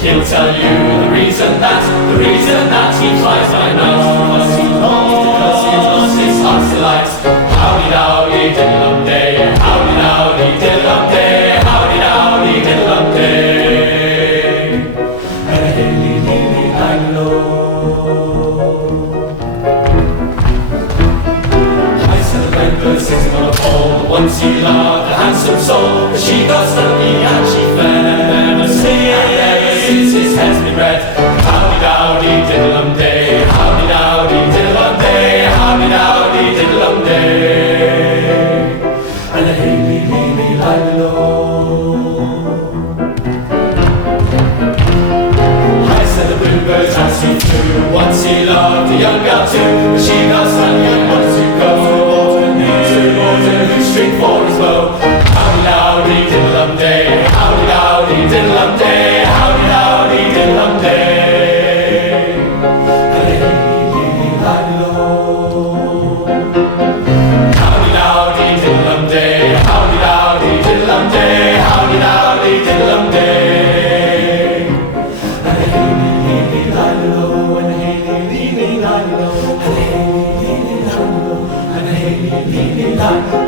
He'll tell you the reason that he flies by night, because he's lost his heart's delight. Howdidow, Deediddleumday, howdidow, Deediddleumday, howdidow, Deediddleumday. And a hey-lee-lee-lee-lie-lo. I said the blackbird sitting on a pole, once he loved a handsome soul, but she got stumpy and she fled, and never since his head's been red. Howdidow, Deediddleumday, howdidow, Deediddleumday, howdidow, Deediddleumday. And a hey-lee-lee-lee-lie-lo. I said the bluebird as he flew, once he loved a young girl too, but she got sunny and wanted to go to Waterloo Street for his bow. Howdidow, Deediddleumday, howdidow, Deediddleumday, howdidow, Deediddleumday. And a hey-lee-lee-lie-lo. Howdidow, Deediddleumday, howdidow, Deediddleumday, howdidow, Deediddleumday. And a hey-lee-lee-lie-lo, and a hey-lee-lee-lie-lo, and a hey-lee-lee-lie-lo, and a hey-lee-lee-lie-lo.